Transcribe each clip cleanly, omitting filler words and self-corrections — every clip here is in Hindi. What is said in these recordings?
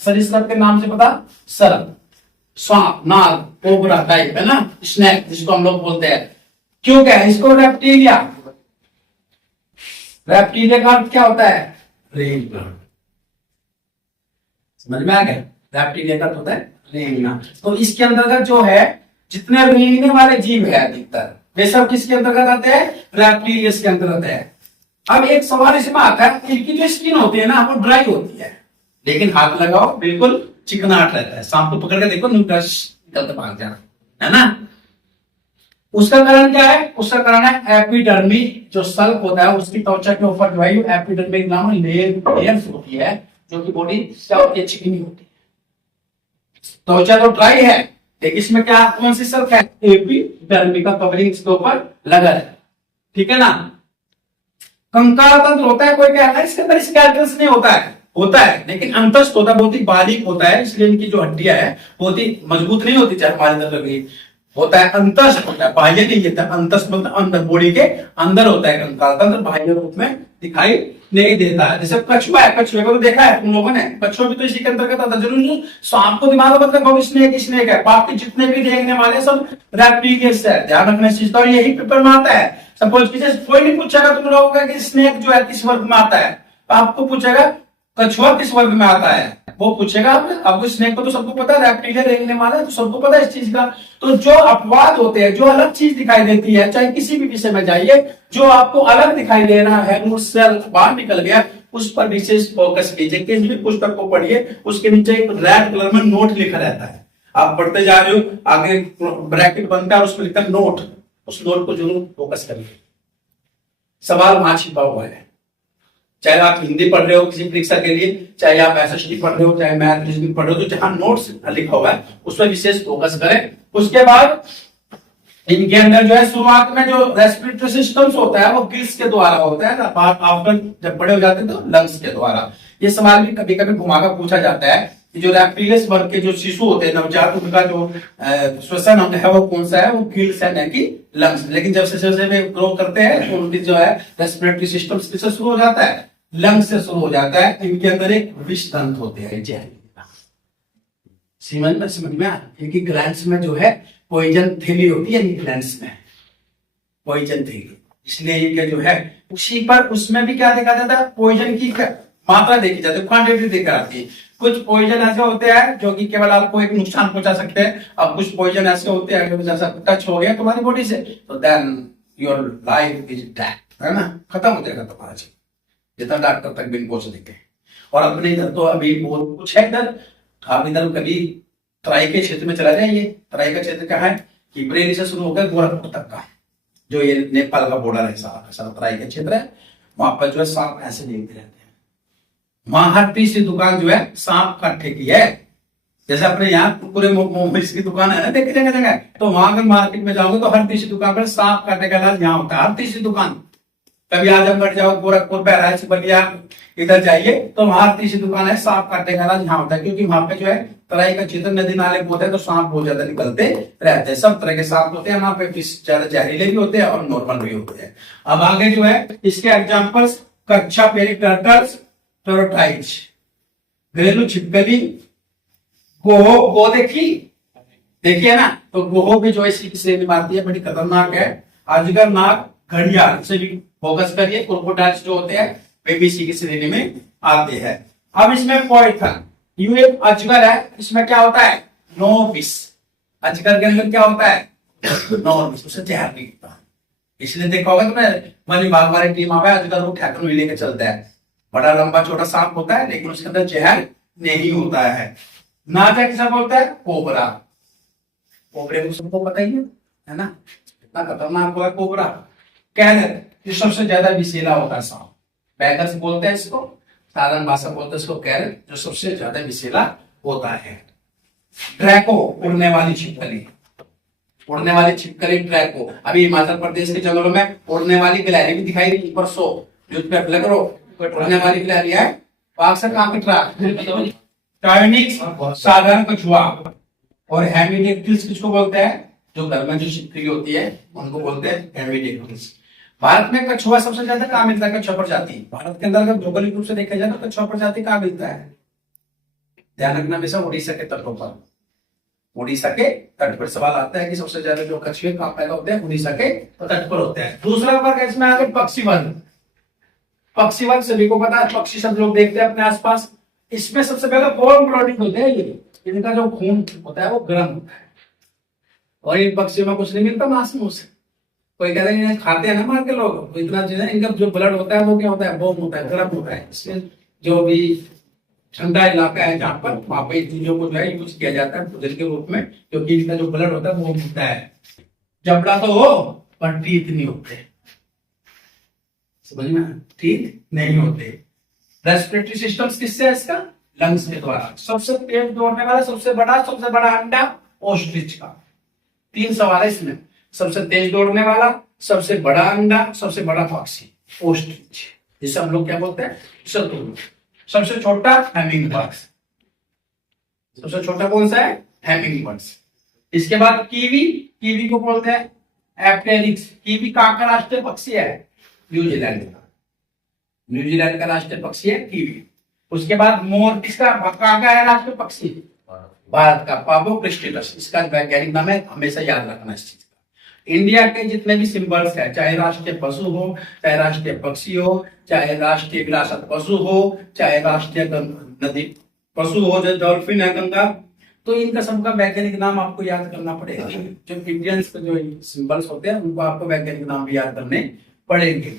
सरीसृप के नाम से पता, सर्प, सांप, नाग, कोबरा टाइप है ना, स्नेक जिसको हम लोग बोलते हैं। क्यों क्या है इसको रेप्टिलिया, रेप्टिलिया का अर्थ क्या होता है, रेंगना। समझ में आ गया, रेप्टिलिया का अर्थ होता है रेंगना। तो इसके अंतर्गत जो है जितने रेंगने वाले जीव है अधिकतर वे सब किसके अंतर्गत आते हैं, रेप्टिलियस के अंतर्गत है। अब एक सवाल इसमें आता है, इनकी जो स्किन होती है ना वो ड्राई होती है, लेकिन हाथ लगाओ बिल्कुल चिकनाट रहता है। सांप को पकड़ के देखो न्यूट्रस निकलते भाग जाना, है ना। उसका कारण क्या है, उसका कारण है एपिडर्मी, जो सल्क होता है उसकी त्वचा के ऊपर जो है एपिडर्मिक नाम लेयर्स होती है, जो कि बॉडी क्या होती है, चिकनी होती है। त्वचा तो ड्राई है, लेकिन इसमें क्या कौन सी सल्क है, एपिडर्मी का कवरिंग इसके ऊपर लगा है, ठीक है ना। कंकाल तंत्र होता है, कोई कहता है इसके अंदर स्केलेटन नहीं होता है, होता है लेकिन अंतस्थ होता है, बहुत ही बारीक होता है, इसलिए इनकी जो हड्डियां है बहुत ही मजबूत नहीं होती, चाहे हमारे अंदर लगी होता है, अंतस्थ होता है, बाह्य नहीं होता। अंतस्थ मतलब अंदर बॉडी के अंदर होता है कंकाल तंत्र, बाह्य रूप में दिखाई नहीं देता है। जैसे कछुआ है, कछुए को तो देखा है तुम लोगों ने, कछुआ भी तो इसी के अंतर्गत आता है। जरूरी नहीं सांप को दिमाग में रखो स्नेक है, बाकी जितने भी देखने वाले सब रेप्टिलियस है, ध्यान रखना इस चीज का। यही पेपर में आता है। सपोज कोई नहीं पूछेगा तुम लोगों का कि स्नेक जो है किस वर्ग में आता है, तो आपको पूछेगा कछुआ किस वर्ग में आता है, वो पूछेगा आपको। स्नेक को तो सबको पता है, रेप्टिलियन रेंगने वाला है, तो सबको पता है इस चीज का। तो जो अपवाद होते हैं, जो अलग चीज दिखाई देती है, चाहे किसी भी विषय में जाइए, जो आपको अलग दिखाई दे रहा है, उससे बाहर निकल गया, उस पर विशेष फोकस कीजिए। किसी भी पुस्तक को पढ़िए, उसके नीचे एक रेड कलर में नोट लिखा रहता है, आप पढ़ते जा रहे हो, आगे ब्रैकेट बनता है, उसमें लिखा नोट, उस नोट को जरूर फोकस करिए। सवाल वहां छिपा हुआ है, चाहे आप हिंदी पढ़ रहे हो किसी परीक्षा के लिए, चाहे आप एसएसटी पढ़ रहे हो, चाहे मैथ रीजनिंग पढ़ रहे हो, तो जहां नोट्स लिखा हुआ है उस पर विशेष फोकस करें। उसके बाद इनके अंदर जो है शुरुआत में जो रेस्पिरेटरी सिस्टम्स होता है वो गिल्स के द्वारा होता है, आफ्टर जब बड़े हो जाते हैं तो लंग्स के द्वारा। ये सवाल भी कभी कभी घुमाकर पूछा जाता है कि जो रेप्टिलियस वर्ग के जो शिशु होते हैं, नवजात, उनका जो श्वसन अंग है वो कौन सा है, वो गिल्स है, न कि लंग्स। लेकिन जब से वे ग्रो करते हैं तो उनकी जो है रेस्पिरेटरी सिस्टम किससे शुरू हो जाता है, लंग्स से शुरू हो जाता है। इनके अंदर एक विष तंत्र होते हैं, समझ में इनकी ग्लैंड्स में जो है पॉइजन थैली होती है, ग्लैंड्स में पॉइजन थैली, इसलिए इनके जो है उसी पर उसमें भी क्या देखा जाता है, पॉइजन की मात्रा देखी जाती है, क्वांटिटी देखी जाती है। कुछ पॉइजन ऐसे होते हैं जो कि केवल आपको एक नुकसान पहुंचा सकते हैं, अब कुछ पॉइजन ऐसे होते हैं जैसा टच हो गया तुम्हारी बॉडी से तो then your life is death, है ना, खत्म हो जाएगा तुम्हारा जीवन, जितना डॉक्टर तक भी पहुंच देंगे। और अपने इधर तो अभी बहुत कुछ है इधर, आप इधर कभी तराई के क्षेत्र में चला जाइए। तराई का क्षेत्र क्या है कि बरेली से शुरू होकर गोरखपुर तक का जो ये नेपाल का बॉर्डर है, सारा तराई का क्षेत्र है, वहां पर जो है सांप ऐसे देखते रहते हैं। वहां हर तीसरी दुकान जो है सांप काटे की है। जैसे अपने यहाँ पूरे मोबाइल्स की दुकान है ना, देखिए जगह जगह, तो वहां अगर मार्केट में जाओगे तो हर तीसरी दुकान पर सांप काटे का इलाज यहाँ होता है, हर तीसरी दुकान। कभी आजमगढ़ जाओ, गोरखपुर, बहराइच, बलिया, इधर जाइए तो वहां तीसरी दुकान है, सांप काटने का इलाज यहाँ होता है, क्योंकि वहां पे जो है तराई का क्षेत्र, नदी नाले होते हैं, तो सांप बहुत ज्यादा निकलते रहते हैं। सब तरह के सांप होते हैं वहां पे, ज्यादा जहरीले भी होते हैं और नॉर्मल भी होते हैं। अब आगे जो है इसके एग्जाम्पल्स, कक्षा पेरिटर्टल्स, टोरोटाइट्स, घरेलू छिपकली, गोहो देखिए ना, तो गोहो भी जो इसी की श्रेणी में आती है, बड़ी खतरनाक है। अजगर, नाग, घड़ियाल से भी फोकस करिए। क्रोकोडाइल्स जो होते हैं वे भी इसी की श्रेणी में आते हैं। अब इसमें पॉइथन, ये एक अजगर है, इसमें क्या होता है, नो विष। अजगर के अंदर क्या होता है, नो विष, उसे जहर नहीं होता, इसलिए देखा होगा तुमने वन विभाग वाली टीम आवे, अजगर को ठेकर में लेके चलता है, बड़ा लंबा छोटा सांप होता है लेकिन उसके अंदर जहर नहीं होता है। नाजा किसा बोलता है, कोबरा, कोबरे को सबको पता ही है ना, कितना खतरनाक होगा कोबरा। कैरट, जो सबसे ज्यादा विषैला होता है सांप, बैगर्स बोलते हैं इसको, साधारण भाषा बोलते हैं इसको कैरट, जो सबसे ज्यादा विषैला होता है। ड्रैको, उड़ने वाली छिपकली, उड़ने वाली छिपकली ड्रैको। अभी हिमाचल प्रदेश के जंगलों में उड़ने वाली गिलहरी भी दिखाई दी परसों, जो अप्लाई करो, उड़ने वाली गिलहरी है, पाक से कहां कट रहा, टाइनिक्स, साधारण कछुआ, और हेमिडेक्टिल्स किसको बोलते हैं, जो घर में जो छिपकली होती है उनको बोलते हैं हेमिडेक्टिल्स। भारत में कछुआ सबसे ज्यादा कहां मिलता है, कछुआ प्रजाति भारत के अंदर अगर भौगोलिक रूप से देखा जाए तो कछुआ प्रजाति कहां मिलता है, ध्यान रखना हमेशा उड़ीसा के तटों पर, उड़ीसा के तट पर सवाल आता है कि सबसे ज्यादा जो कछुए कहां पैदा होते हैं, उड़ीसा के तट पर होते हैं। दूसरा वर्ग इसमें आगे पक्षी वर्ग। पक्षी वर्ग सभी को पता है, पक्षी सब लोग देखते हैं अपने आसपास। इसमें सबसे पहले वार्म ब्लडेड होते हैं ये, इनका जो खून होता है वो गर्म होता है, और इन पक्षियों में कुछ नहीं मिलता मांस मूस। कोई कहते हैं खाते हैं ना मार के लोग, तो इतना चीज है, इनका जो ब्लड होता है वो क्या होता है, वार्म होता है, गर्म होता है। इसमें जो भी ठंडा इलाका है जहाँ पर, वहां पे चीजों को जो है यूज किया जाता है भोजन के रूप में, क्योंकि इनका जो ब्लड होता है वो होता है। जबड़ा तो हो पर टीथ नहीं होते, समझ में, टीथ नहीं होते। रेस्पिरेटरी सिस्टम किससे है इसका, लंग्स के द्वारा। सबसे तेज दौड़ने वाला, सबसे बड़ा अंडा ऑस्ट्रिच का। 3 सवाल है इसमें, सबसे तेज दौड़ने वाला, सबसे बड़ा अंडा, सबसे बड़ा पक्षी ऑस्ट्रिच, जिसे हम लोग क्या बोलते हैं, शतुर। सबसे छोटा हैमिंग बर्ड्स, सबसे छोटा कौन सा है, हैमिंग बर्ड्स। इसके बाद कीवी, कीवी को बोलते हैं एप्टेरिक्स। कीवी कहाँ का राष्ट्रीय पक्षी है, न्यूजीलैंड का, न्यूजीलैंड का राष्ट्रीय पक्षी है कीवी। उसके बाद मोर, इसका कहाँ का है राष्ट्रीय पक्षी, भारत का, पावो क्रिस्टिटस, इसका वैज्ञानिक नाम है, हमेशा याद रखना इस चीज का। इंडिया के जितने भी सिंबल्स है, चाहे राष्ट्रीय पशु हो, चाहे राष्ट्रीय पक्षी हो, चाहे राष्ट्रीय विरासत पशु हो, चाहे राष्ट्रीय नदी पशु हो, जो डॉल्फिन है गंगा, तो इनका सबका वैज्ञानिक नाम आपको याद करना पड़ेगा। जो इंडियंस के जो सिंबल्स होते हैं उनको आपको वैज्ञानिक नाम भी याद करने पड़ेंगे।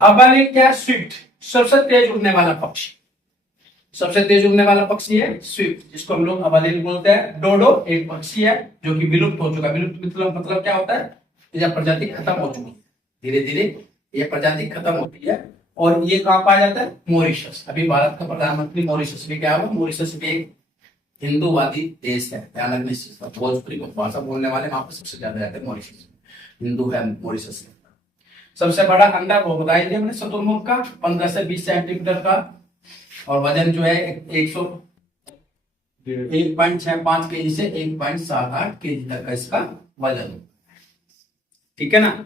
अब क्या, स्विफ्ट, सबसे तेज उड़ने वाला पक्षी, सबसे तेज उड़ने वाला पक्षी है स्विफ्ट, जिसको हम लोग अबालिन बोलते हैं। डोडो एक पक्षी है जो कि विलुप्त हो चुका है। विलुप्त मतलब क्या होता है, यह प्रजाति खत्म हो चुकी है, धीरे धीरे यह प्रजाति खत्म होती है। और ये कहाँ पाया जाता है, मॉरिशस। अभी भारत का प्रधानमंत्री मॉरिशस में क्या हुआ, मॉरिशस भी एक हिंदूवादी देश है, ध्यान रखना इस चीज का। भोजपुरी भाषा बोलने वाले वहां पर सबसे ज्यादा जाते हैं मॉरिशस, हिंदू है मॉरिशस में। सबसे बड़ा अंडा वो बताया दिया मैंने, शुतुरमुर्ग का, 15 से 20 सेंटीमीटर का, और वजन जो है 1.65 केजी से 1.78 केजी तक का इसका वजन, ठीक है ना।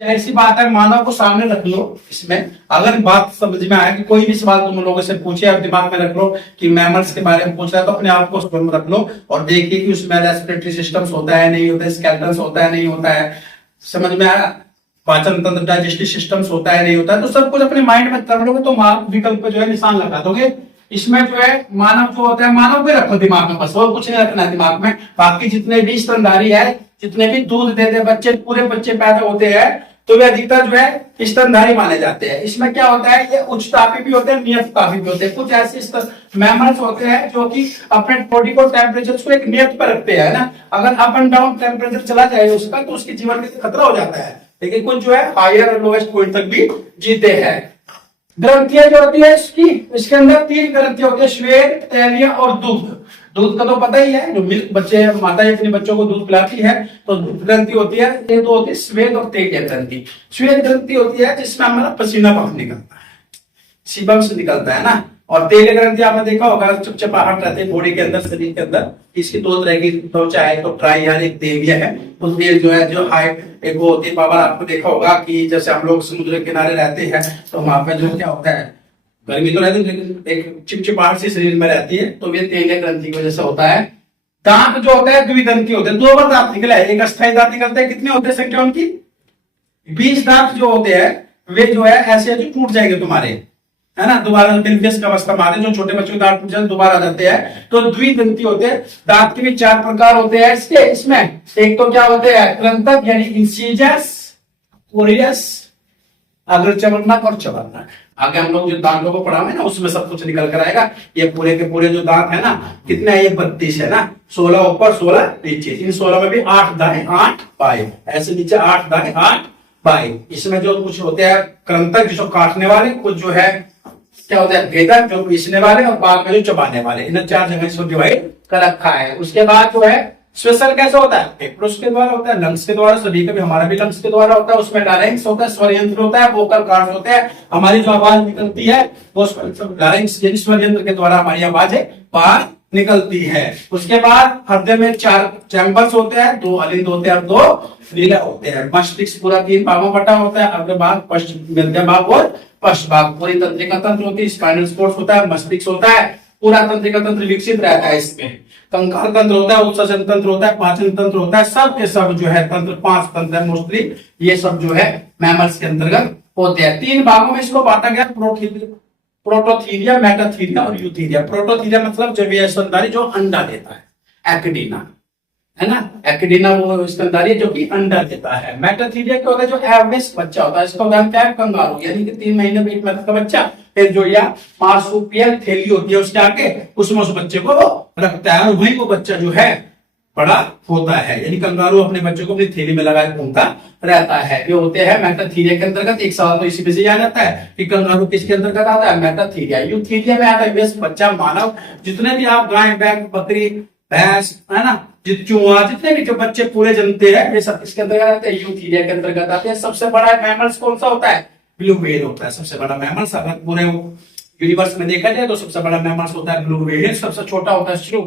ऐसी बात है, मानव को सामने रख लो। इसमें अगर बात समझ में आए कि कोई भी सवाल तुम लोगों से पूछे, आप दिमाग में रख लो कि मैमल्स के बारे में पूछ रहा है, तो अपने आप को स्टोर में रख लो और देखिए कि उसमें रेस्पिरेटरी सिस्टम्स होता है नहीं होता है, स्केलेटन्स होता है नहीं होता है, समझ में आया, पाचन तंत्र डाइजेस्टिव सिस्टम्स होता है नहीं होता है, तो सब कुछ अपने माइंड में कर लोगे तो मार्क विकल्प जो है निशान लगा दोगे। इसमें जो है मानव जो होता है, मानव भी रखो दिमाग में, बस और कुछ नहीं रखना दिमाग में। बाकी जितने भी स्तनधारी है, जितने भी दूध देते बच्चे, पूरे बच्चे पैदा होते हैं, तो वे अधिकतर जो है स्तनधारी माने जाते हैं। इसमें क्या होता है, ये उच्च तापी भी होते हैं, नियत तापी भी होते हैं। कुछ ऐसे मैमल्स होते हैं जो कि अपने बॉडी को टेम्परेचर को एक नियत पर रखते हैं ना, अगर अप एंड डाउन टेम्परेचर चला जाए उसका तो उसके जीवन के खतरा हो जाता है। लेकिन कुछ जो है हायर और लोएस्ट पॉइंट तक भी जीते हैं। ग्रंथियां जो होती है इसकी, इसके अंदर 3 ग्रंथियां होती है, श्वेत, तैलीय और दूध। दूध का तो पता ही है, जो मिल्क बच्चे माता अपने बच्चों को दूध पिलाती है तो ग्रंथि होती है, ये तो होती है श्वेत और तैलीय ग्रंथि। श्वेत ग्रंथि होती है जिसमें हमारा पसीना बहुत निकलता है, सीबम से निकलता है ना। और तैलीय ग्रंथि आपने देखा होगा, चिपचिपाहट रहती है बॉडी के अंदर, शरीर के अंदर। इसकी 2 तरह की त्वचा है, तो ट्राई यार एक देवीय है, उस देव जो है जो हाइट एक वो होती है पावर। आपको देखा होगा कि जैसे हम लोग समुद्र के किनारे रहते हैं तो वहां पे जो क्या होता है, गर्मी तो रहती है लेकिन एक चिपचिपाहट सी शरीर में रहती है, तो ये तैलीय ग्रंथि की वजह से होता है। दांत जो होता है द्विदंती होते हैं, 2 बार दांत निकले हैं, एक अस्थायी दांत निकलते हैं, कितने होते हैं संख्या उनकी, 20 दांत जो होते हैं वे जो है ऐसे जो टूट जाएंगे तुम्हारे, है ना, दोबारा बिल्वियस का अवस्था में आते हैं, जो छोटे बच्चों के दांत टूट जाते दोबारा आ जाते हैं, तो द्विदंती होते हैं। दांत के भी 4 प्रकार होते हैं इसके, इसमें एक तो क्या होते हैं, कृंतक यानी इंसिजस, कोरियस, अग्रचर्वणक और चर्वणक। आगे हम लोग जो दांतों को पढ़ाएंगे ना उसमें सब कुछ निकल कर आएगा। ये पूरे के पूरे जो दांत है ना, कितने है, ये 32 है ना, 16 ऊपर 16 नीचे, इन 16 में भी 8 दाएं 8 बाएं, ऐसे नीचे 8 दाएं 8 बाएं। इसमें जो कुछ होते हैं कृंतक जो काटने वाले, कुछ जो है क्या होता है भेदक जो पीसने वाले, और बाद में जो चबाने वाले, इन 4 जगह इसको डिवाइड कर रखा है। उसके बाद जो है श्वसन कैसे होता है, फेफड़ों के द्वारा होता है, लंग्स के द्वारा, सभी का भी हमारा भी लंग्स के द्वारा होता है। उसमें लारिंक्स होता है, स्वर यंत्र होता है, वोकल कॉर्ड्स होते हैं, हमारी जो आवाज निकलती है वो लारिंक्स यानी स्वर यंत्र के द्वारा हमारी आवाज बाहर निकलती है। उसके बाद हृदय में 4 चैम्बर्स होते हैं, 2 अलिंद होते हैं और 2 रीढ़ होते हैं। मस्तिष्क पूरा 3 भागों बटा होता है, अग्रभाग, मध्य भाग और पश्च भाग। पूरी तंत्रिका तंत्र होती है, स्पाइनल कॉर्ड होता है, मस्तिष्क होता है, पूरा तंत्रिका तंत्र विकसित रहता है इसमें। कंकाल तंत्र होता है, उत्सर्जन तंत्र होता है, पाचन तंत्र होता है, सब के सब जो है तंत्र, 5 तंत्र है मोस्टली, ये सब जो है मैमल्स के अंतर्गत होते हैं। 3 भागों में इसको बांटा गया, प्रोटोथीरिया, मेटाथीरिया और यूथीरिया। प्रोटोथीरिया मतलब जवीय स्तनधारी जो अंडा देता है, एक्टिना है ना, एक्टिना वो स्तनधारी है जो कि अंडा देता है। मेटाथीरिया क्या होता है, जो एवरेज बच्चा होता है, इसका उदाहरण क्या है, कंगारू, यानी कि 3 महीने पेट में का बच्चा, फिर जो या मार्सुपियल थैली होती है उसके आगे, उसमें उस बच्चे को रखता है और वही वो बच्चा जो है बड़ा होता है। यानी कंगारू अपने बच्चे को अपनी थैली में लगाए घूमता रहता है। ये होते हैं मेटाथीरिया के अंतर्गत। एक सवाल तो इसी पे से आ जाता है कि कंगारू किसके अंतर्गत आता है, मेटाथीरिया। यूथीरिया में आता है बच्चा, मानव, जितने भी आप गाय, बैल, बकरी, भैंस, है ना, चूहा, जितने भी जो बच्चे पूरे जन्मते हैं, ये सब किसके अंतर्गत आते हैं, यूथीरिया के अंतर्गत आते हैं। सबसे बड़ा मैमल्स कौन सा होता है, ब्लू व्हेल होता है सबसे बड़ा मैमल्स। अगर पूरे यूनिवर्स में देखा जाए तो सबसे बड़ा मैमल्स होता है ब्लू व्हेल, सबसे छोटा होता है श्रू,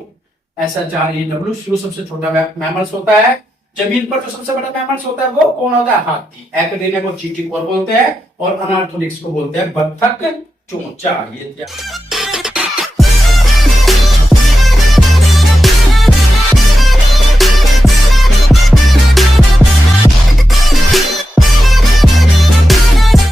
SHREW, श्रू सबसे छोटा मैमल्स होता है। जमीन पर जो सबसे बड़ा मैमल्स होता है वो कौन होता है, हाथी। एक्टिना को चींटी बोलते हैं और अनार्थोलिक्स को बोलते हैं बत्तख चोंचा। ये